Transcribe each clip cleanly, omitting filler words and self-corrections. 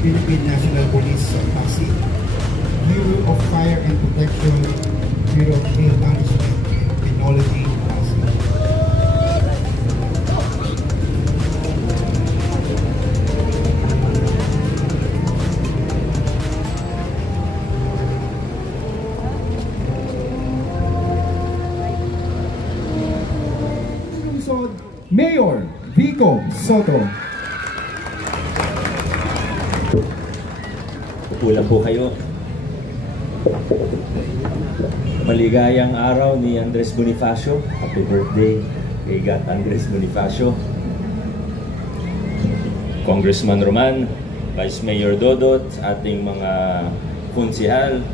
Philippine National Police of Pasig, Bureau of Fire and Protection, Bureau of Hail Management, Technology, Pasig. Mayor Vico Soto. Upo po kayo. Maligayang araw ni Andres Bonifacio. Happy birthday kay Gat Andres Bonifacio. Congressman Roman, Vice Mayor Dodot, ating mga konsihal,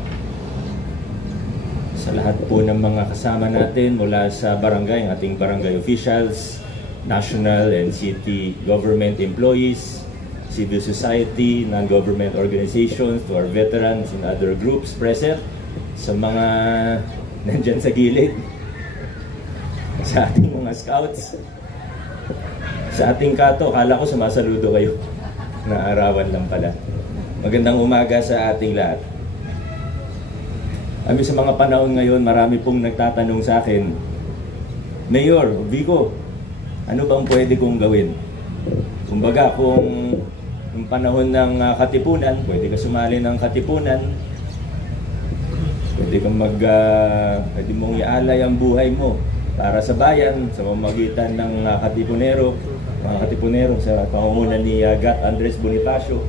sa lahat po ng mga kasama natin mula sa barangay, ating barangay officials, national and city government employees, civil society, non-government organizations, to our veterans and other groups present, sa mga nandyan sa gilid, sa ating mga scouts, sa ating kato. Kala ko sumasaludo kayo, naarawan lang pala. Magandang umaga sa ating lahat. Sa mga panahon ngayon, marami pong nagtatanong sa akin, Mayor Vico, ano bang pwede kong gawin? Kumbaga, kung yung panahon ng katipunan, pwede ka sumali ng katipunan, pwede kang pwede mong ialay ang buhay mo para sa bayan, sa pamamagitan ng mga katipunero sa pangungunan ni Gat Andres Bonifacio.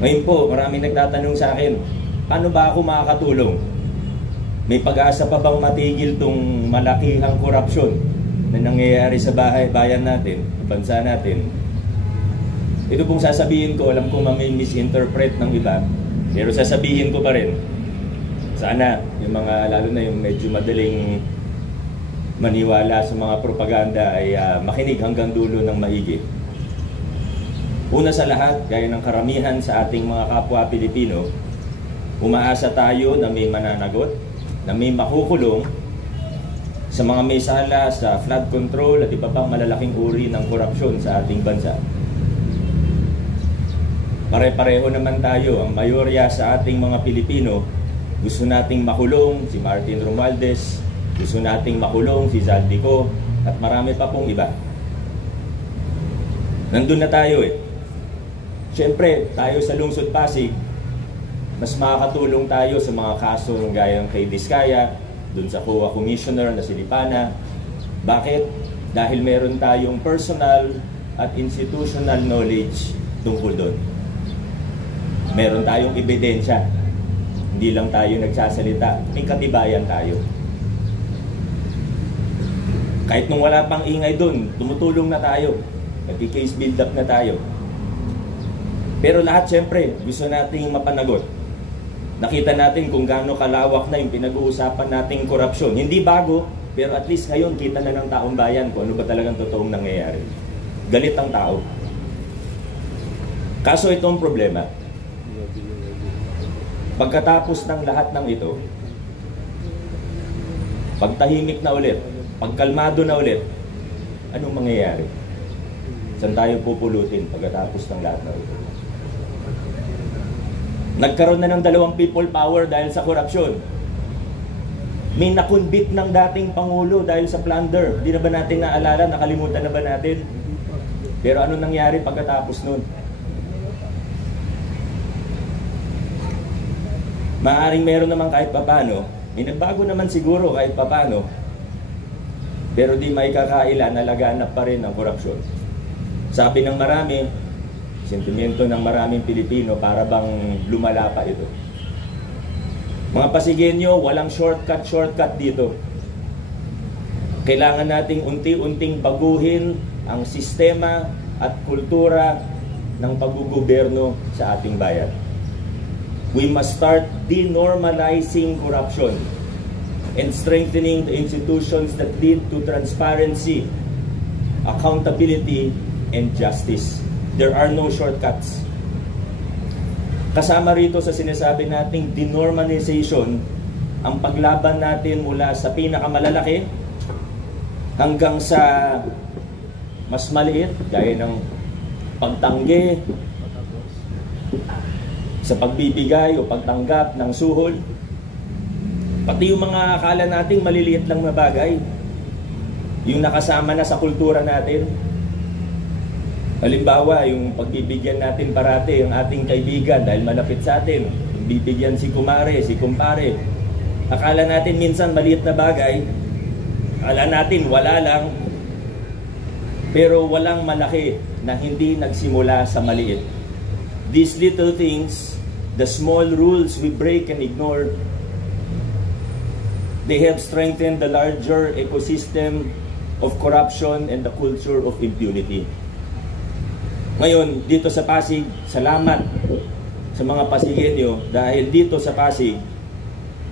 Ngayon po, maraming nagtatanong sa akin, paano ba ako makakatulong? May pag-asa pa bang matigil tong malakihang korupsyon na nangyayari sa bayan natin, bansa natin? Ito pong sasabihin ko, alam ko may misinterpret ng iba, pero sasabihin ko pa rin. Sana yung mga, lalo na yung medyo madaling maniwala sa mga propaganda, ay makinig hanggang dulo ng maigi. Una sa lahat, gaya ng karamihan sa ating mga kapwa Pilipino, umaasa tayo na may mananagot, na may makukulong sa mga may sala sa flood control at iba pang malalaking uri ng korupsyon sa ating bansa. Pare-pareho naman tayo, ang mayorya sa ating mga Pilipino, gusto nating makulong si Martin Romualdez, gusto nating makulong si Zaldico, at marami pa pong iba. Nandun na tayo eh. Siyempre, tayo sa Lungsod Pasig, mas makakatulong tayo sa mga kaso ng gaya ng kay Diskaya, dun sa COA Commissioner na si Lipana. Bakit? Dahil meron tayong personal at institutional knowledge tungkol doon. Meron tayong ebidensya. Hindi lang tayo nagsasalita, may katibayan tayo. Kahit nung wala pang ingay doon, tumutulong na tayo. Nag-case build up na tayo. Pero lahat siyempre, gusto nating mapanagot. Nakita natin kung gaano kalawak na yung pinag-uusapan nating korupsyon. Hindi bago, pero at least ngayon kita na ng taong bayan kung ano ba talagang totoong nangyayari. Galit ang tao. Kaso ito ang problema. Pagkatapos ng lahat ng ito, pagtahimik na ulit, pagkalmado na ulit, anong mangyayari? Saan tayo pupulutin pagkatapos ng lahat ng ito? Nagkaroon na ng dalawang people power dahil sa korupsyon. May nakunbit ng dating Pangulo dahil sa plunder. Hindi na ba natin naalala? Nakalimutan na ba natin? Pero ano nangyari pagkatapos nun? Maaring meron naman kahit papano. May nagbago naman siguro kahit papano. Pero di may kakaila na laganap pa rin ang korupsyon. Sabi ng marami, sentimiento ng maraming Pilipino, para bang lumala pa ito. Mga Pasigenyo, walang shortcut dito. Kailangan nating unti-unting baguhin ang sistema at kultura ng paggugoberno sa ating bayan. We must start denormalizing corruption and strengthening the institutions that lead to transparency, accountability, and justice. There are no shortcuts. Kasama rito sa sinasabi nating denormalization, ang paglaban natin mula sa pinakamalalaki hanggang sa mas maliit, gaya ng pagtanggi, sa pagbibigay o pagtanggap ng suhol. Pati yung mga akala nating maliliit lang na bagay, yung nakasama na sa kultura natin. Halimbawa, yung pagbibigyan natin parati ang ating kaibigan dahil malapit sa atin. Bibigyan si kumare, si kumpare. Akala natin minsan maliit na bagay. Akala natin wala lang. Pero walang malaki na hindi nagsimula sa maliit. These little things, the small rules we break and ignore, they have strengthened the larger ecosystem of corruption and the culture of impunity. Ngayon, dito sa Pasig, salamat sa mga Pasigenyo dahil dito sa Pasig,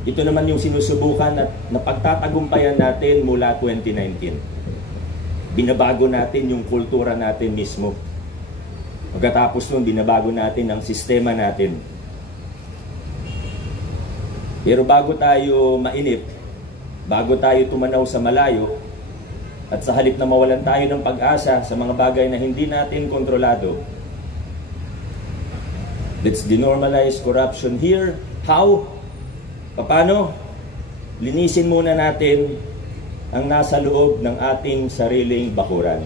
ito naman yung sinusubukan at napagtatagumpayan natin mula 2019. Binabago natin yung kultura natin mismo. Pagkatapos nun, binabago natin ang sistema natin. Pero bago tayo mainip, bago tayo tumanaw sa malayo, at sa halip na mawalan tayo ng pag-asa sa mga bagay na hindi natin kontrolado, let's denormalize corruption here. How? Paano? Linisin muna natin ang nasa loob ng ating sariling bakuran.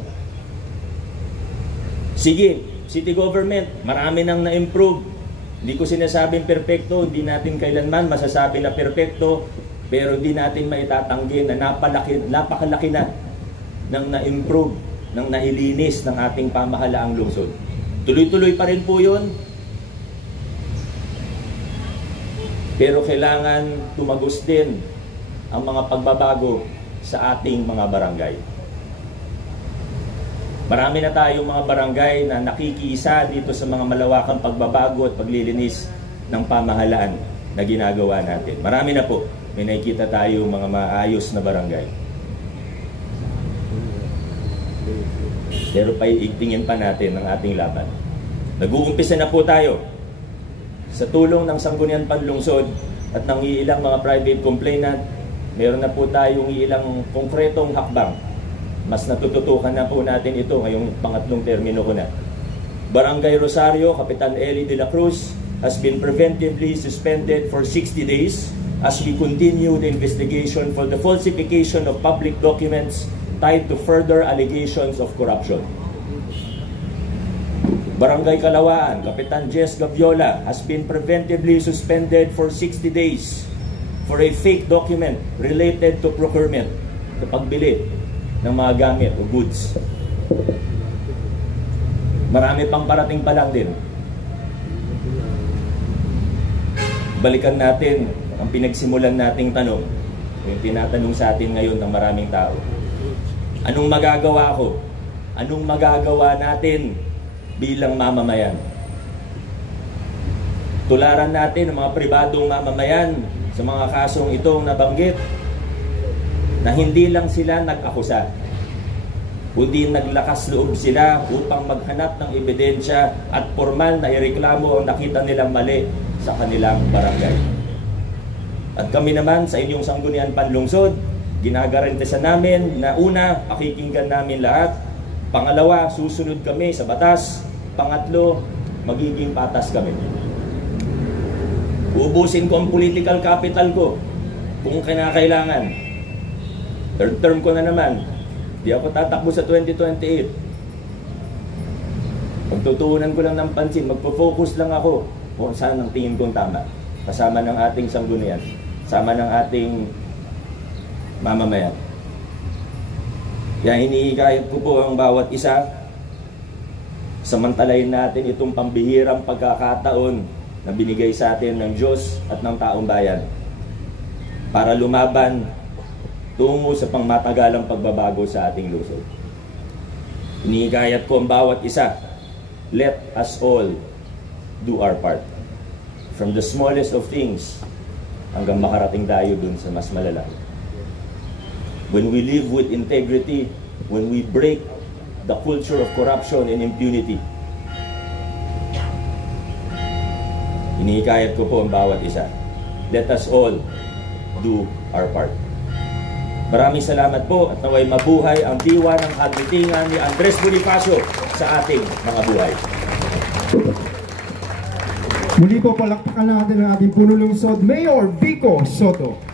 Sige, city government, marami nang na-improve. Hindi ko sinasabing perpekto, hindi natin kailanman masasabi na perpekto, pero hindi natin maitatanggi na napakalaki na ng na-improve, ng nailinis ng ating pamahalaang lungsod. Tuloy-tuloy pa rin po yun. Pero kailangan tumagos din ang mga pagbabago sa ating mga barangay. Marami na tayong mga barangay na nakikiisa dito sa mga malawakang pagbabago at paglilinis ng pamahalaan na ginagawa natin. Marami na po. May nakikita tayong mga maayos na barangay. Pero paiigtingin pa natin ang ating laban. Nag-uumpisa na po tayo sa tulong ng Sangguniang Panlungsod at ng ilang mga private complainant. Meron na po tayong ilang konkretong hakbang. Mas natututukan na po natin ito ngayong pangatlong termino ko na. Barangay Rosario, Kapitan Eli de la Cruz has been preventively suspended for 60 days as we continue the investigation for the falsification of public documents tied to further allegations of corruption. Barangay Kalawaan, Kapitan Jess Gaviola has been preventively suspended for 60 days for a fake document related to procurement, sa pagbili ng mga gamit o goods. Marami pang parating pa lang din. Balikan natin ang pinagsimulan nating tanong, yung tinatanong sa atin ngayon ng maraming tao. Anong magagawa ko? Anong magagawa natin bilang mamamayan? Tularan natin ang mga pribadong mamamayan sa mga kasong itong nabanggit na hindi lang sila nag-akusa, kundi naglakas loob sila upang maghanap ng ebidensya at formal na ireklamo ang nakita nilang mali sa kanilang barangay. At kami naman sa inyong Sangguniang Panlungsod, ginagarantisan namin na una, pakikinggan namin lahat. Pangalawa, susunod kami sa batas. Pangatlo, magiging patas kami. Uubusin ko ang political capital ko kung kinakailangan. Third term ko na naman. Di ako tatakbo sa 2028. Pagtutuunan ko lang ng pansin, magpo-focus lang ako kung saan ang tingin kong tama. Kasama ng ating sanggunian, kasama ng ating mamamayan. Kaya hinihikayat ko po ang bawat isa, samantalayin natin itong pambihirang pagkakataon na binigay sa atin ng Diyos at ng taong bayan para lumaban tungo sa pangmatagalang pagbabago sa ating lungsod. Hinihikayat ko ang bawat isa, let us all do our part. From the smallest of things hanggang makarating tayo dun sa mas malala. When we live with integrity, when we break the culture of corruption and impunity, hinihikayat ko po ang bawat isa. Let us all do our part. Maraming salamat po at naway mabuhay ang diwa ng kagmitingan ni Andres Bonifacio sa ating mga buhay. Muli po palakpakan natin ang ating punulungsod, Mayor Vico Soto.